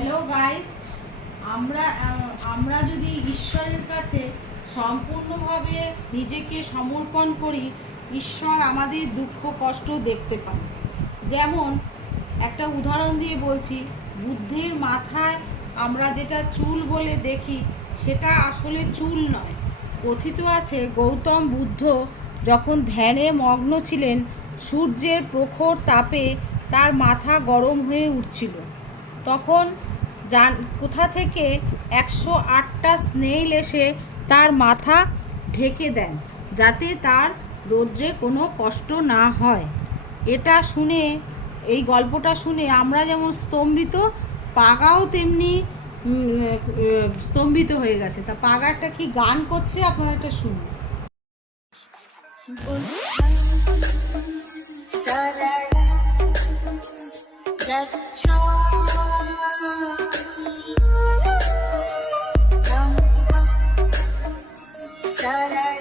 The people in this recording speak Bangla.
হ্যালো গাইস, আমরা আমরা যদি ঈশ্বরের কাছে সম্পূর্ণভাবে নিজেকে সমর্পণ করি, ঈশ্বর আমাদের দুঃখ কষ্ট দেখতে পান। যেমন একটা উদাহরণ দিয়ে বলছি, বুদ্ধের মাথায় আমরা যেটা চুল বলে দেখি সেটা আসলে চুল নয়। কথিত আছে গৌতম বুদ্ধ যখন ধ্যানে মগ্ন ছিলেন, সূর্যের প্রখর তাপে তার মাথা গরম হয়ে উঠছিল। তখন কোথা থেকে 108টা স্নেইল এসে তার মাথা ঢেকে দেন, যাতে তার রৌদ্রে কোনো কষ্ট না হয়। এটা শুনে, এই গল্পটা শুনে আমরা যেমন স্তম্ভিত, পাগাও তেমনি স্তম্ভিত হয়ে গেছে। তা পাগা একটা কি গান করছে, আপনারা একটা শুনুন। Sarah